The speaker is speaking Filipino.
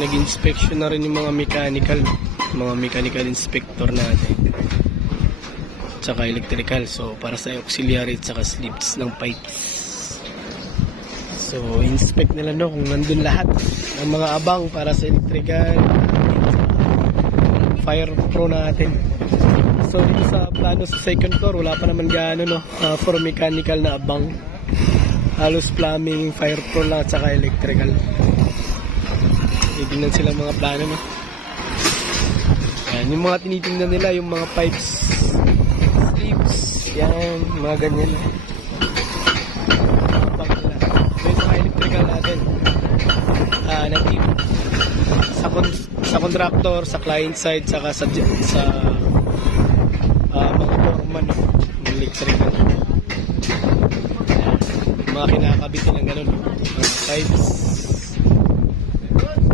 nag-inspection na rin yung mga mechanical inspector natin. Tsaka electrical. So, para sa auxiliary at saka slips ng pipes. So, inspect nila no kung nandun lahat ng mga abang para sa electrical, fire pro natin. So, dito sa plano sa second floor, wala pa naman gaano no, for mechanical na abang. Halos plumbing, fire pro lang at saka electrical. Titingnan sila mga plano no. Yan, yung mga tinitingnan nila, yung mga pipes, sleeves, yan, mga ganyan. So yung mga electrical natin, na-team sa contractor, sa client side, saka sa mga foreman, electrical. Yan, yung mga kinakabit ng ganun, mga pipes.